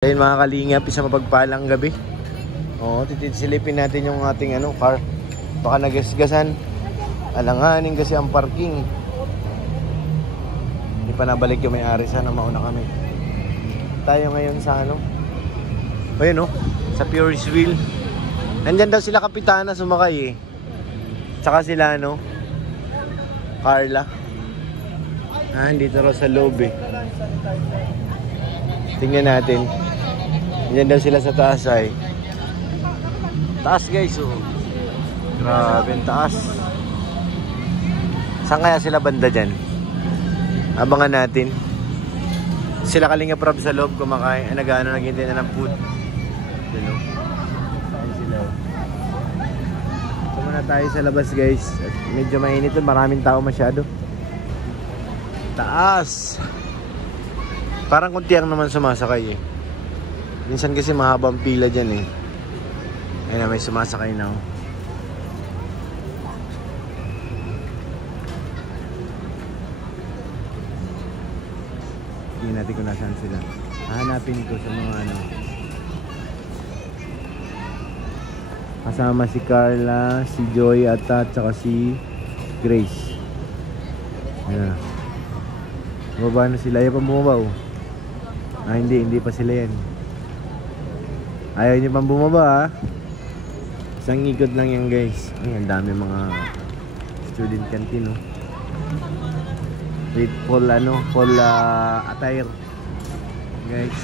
Ayun mga kalingap, isang mapagpalang gabi. Oo, silipin natin yung ating car. Baka nagasgasan. Alanganin kasi ang parking. Hindi pa nabalik yung may-ari, sana mauna kami. Tayo ngayon sa ayun sa Ferris wheel. Nandyan daw sila kapitana sumakay eh. Tsaka sila Carla. Dito raw sa loob eh. Tingnan natin. Diyan daw sila sa taas ay. Taas guys, oh. Grabe ang taas. Saan kaya sila banda dyan? Abangan natin. Sila Kalingap Rob sa loob kumakain. Naghihintay na ng food. Ayun sila. So muna tayo sa labas guys. At medyo mainit doon. Maraming tao masyado. Taas. Parang kunti ang naman sumasakay eh. Minsan kasi mahabang pila dyan eh. Ayun na, may sumasakay na. Hindi natin kung nasaan sila. Hahanapin ko sa mga kasama si Carla, si Joy ata, tsaka si Grace. Ayan. Bumaba na sila. Ayaw pa bumaba oh. Hindi pa sila yan. Ayaw niyo pang bumaba ha. Isang ikot lang yan guys. Ay, ang dami mga student canteen oh. With full attire guys.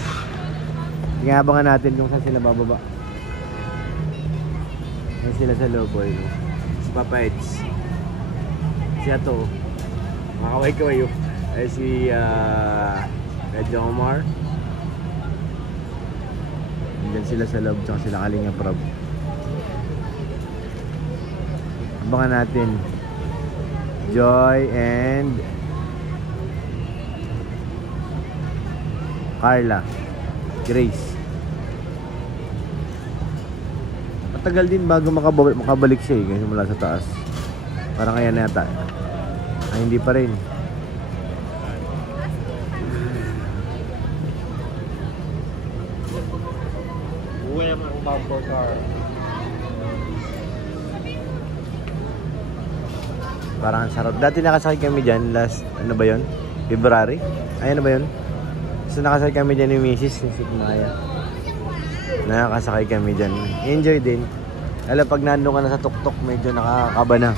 Tingnan natin kung saan sila bababa. Ayan sila sa loob boy no? Si Papa Eds. Si Ato makaway-kaway oh. Ay si Medyo Omar. Diyan sila sa loob, tsaka sila Kalingap Rob. Abangan natin Joy and Carla, Grace. Matagal din bago makabalik siya eh, kasi mula sa taas. Parang ayan na yata. Ay, hindi pa rin. Parang ang sarap. Dati nakasakay kami dyan last, February? Ay, ba yun? So nakasakay kami dyan ni Mrs. Si Maya. Nakasakay kami dyan. Enjoy din. Alam, pag nandun ka na sa tuktok, medyo nakakaba na.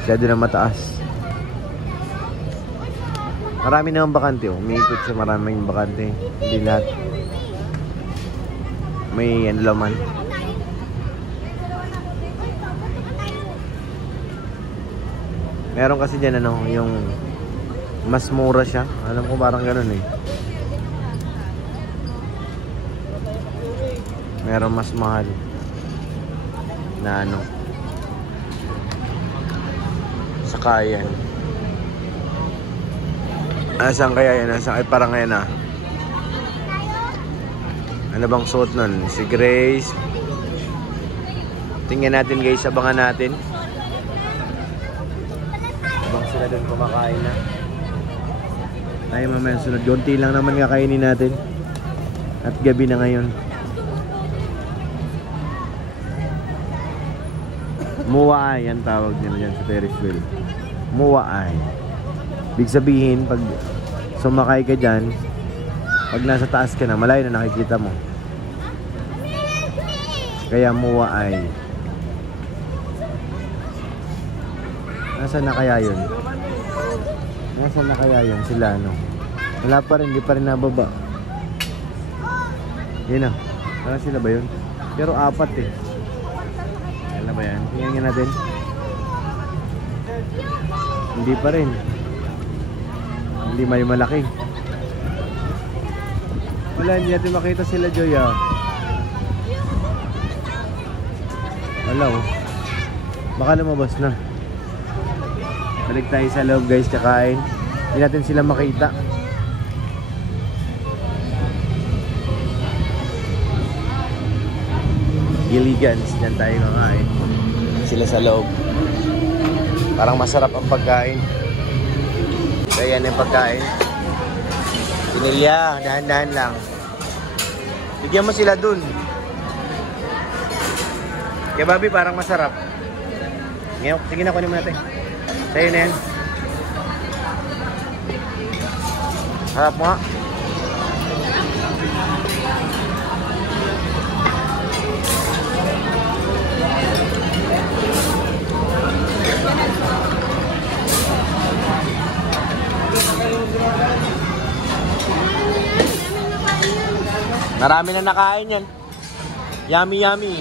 Masyado na mataas. Marami namang bakante oh. Umiikot siya, maraming bakante. Hindi lahat. May laman. Meron kasi dyan yung mas mura siya. Alam ko parang ganun eh. Meron mas mahal na sakayan. Saan kaya yan? Ay parang ngayon Ano bang suot nun? Si Grace. Tingnan natin guys, abangan natin. Abang sila doon kumakain na. Ay mamaya sunod. Gunti lang naman kakainin natin. At gabi na ngayon. Muwaay ang tawag nila dyan sa Ferris wheel. Muwaay. Ibig sabihin, pag sumakay ka dyan, pag nasa taas ka na, malayo na nakikita mo. Kaya muwaay. Nasaan na kaya yun? Nasaan na kaya yun sila Wala pa rin, di pa rin nababa. Yun Parang sila ba yun? Pero apat eh. Kailan ba yan? Tingnan natin. Hindi pa rin. Hindi may malaki. Wala, hindi natin makita sila Joy Wala oh. Baka lumabas na. Balik tayo sa loob guys, kakain. Hindi natin sila makita. Gilligans, dyan tayo kakain. Sila sa loob. Parang masarap ang pagkain. Kaya yan yung pagkain. Pinilya, dahan-dahan lang. Bigyan mo sila dun. Kaya Bobby, parang masarap. Ngayon, sige na, kunin mo natin. Sa'yo na yan. Harap mo nga. Marami na nakain yan. Yummy, yummy.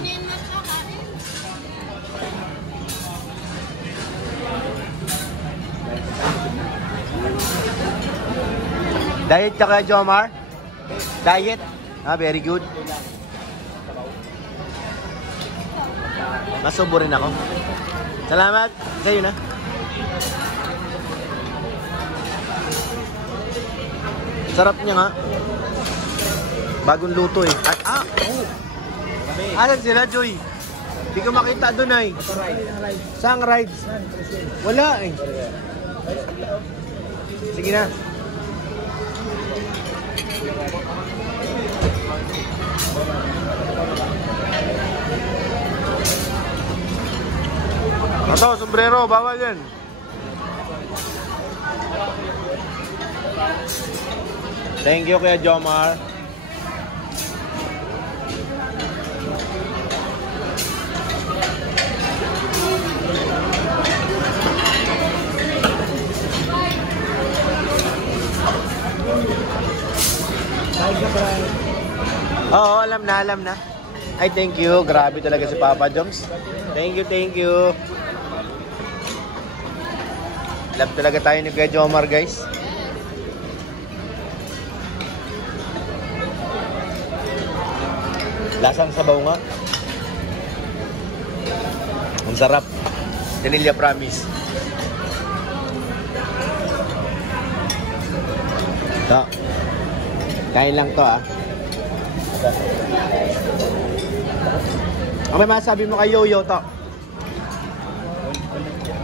Diet ka kaya, Jomar? Diet? Ah, very good. Masubo rin ako. Salamat. Sa'yo na. Sarap niya nga. Bagong luto eh. At, asan sila, Joy? Hindi ko makita doon ay. Saan rides? Wala eh. Sige na. Ito, sombrero, bawal yan. Thank you Kuya Jomar. Oo, alam na. Ay, thank you. Grabe talaga si Papa Joms. Thank you. Love talaga tayo ni Kuya Jomar, guys. Lasang sabaw nga. Ang sarap. Vanilla promise. Ito. Kain lang to ah. Ang may masabi mo kay Yoyo to?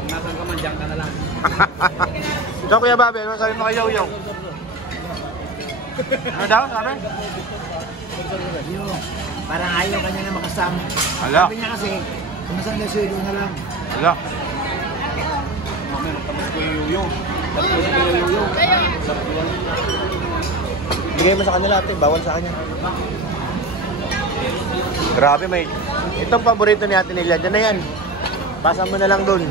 Nasaan ka man, dyan ka na lang. Ito Kuya Bobby, ano masabi mo kay Yoyo? Ano daw? Sabi? Parang ayaw ka niya na makasama. Hala. Sabi niya kasi, kumasang na siya, doon na lang. Hala. Mamaya magtamas ko yung yuyo. Tapos ko yung yuyo. Bigay mo sa kanila ate, bawal sa kanya. Grabe may. Itong paborito ni Ate Nelia, dyan na yan. Pasa mo na lang dun.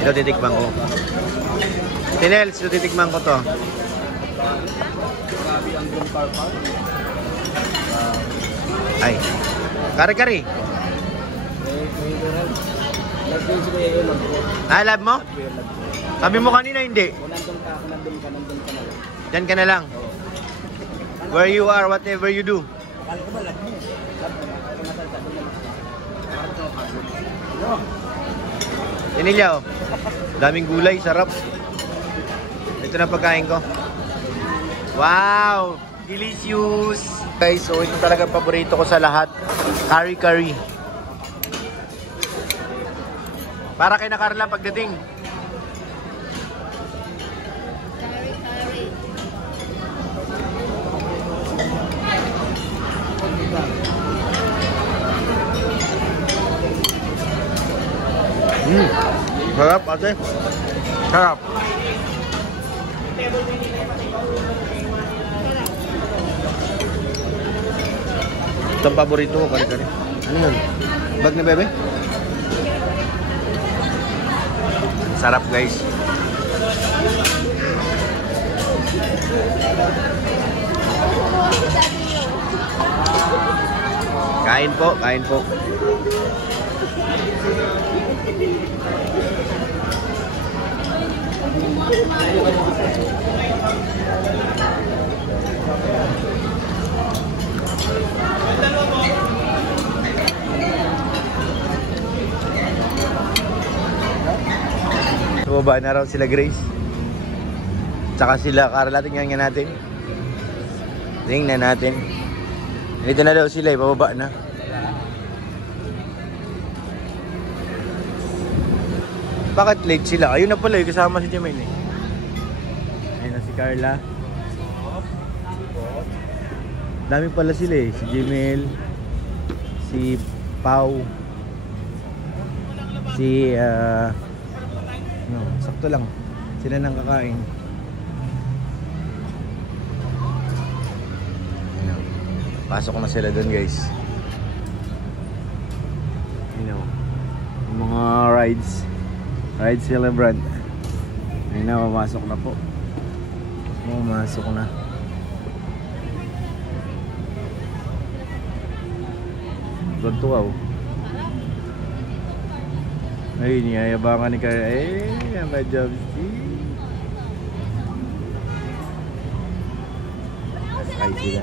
Ito titikman ko. Tinels, ito titikman ko to. Ay. Kari-kari. Ah, love mo? Sabi mo kanina hindi. Nandun ka na lang. Diyan ka na lang. Where you are, whatever you do. Akala ko ba lag mo? Tinilya oh. Daming gulay, sarap. Ito na pagkain ko. Wow! Delicious! Guys, so ito talaga paborito ko sa lahat. Kari-kari. Para kay na Carla pagdating. Sarap ate. Sarap. Ito ang paborito ko, kari-kari. Ano yun? Bag ni bebe? Sarap guys. Kain po, kain po. Baba na raw sila Grace. Tsaka sila Carla, tingnan nga natin. Tingnan natin. Dito na daw sila, pababa na. Bakit late sila? Ayun na pala eh, kasama si Jermaine eh. Ayun na si Carla. Dami pala sila eh. Si Jemel, si Pau, si no, sakto lang. Sila nang kakain. Ayun, pasok na sila doon guys. You know, yung mga ride celebrant. Ayun na, pumasok na po. Pumasok na. Tuntuaw. Ay, niyayabangan ni Kaya. Eh, my job. Nasakay sila.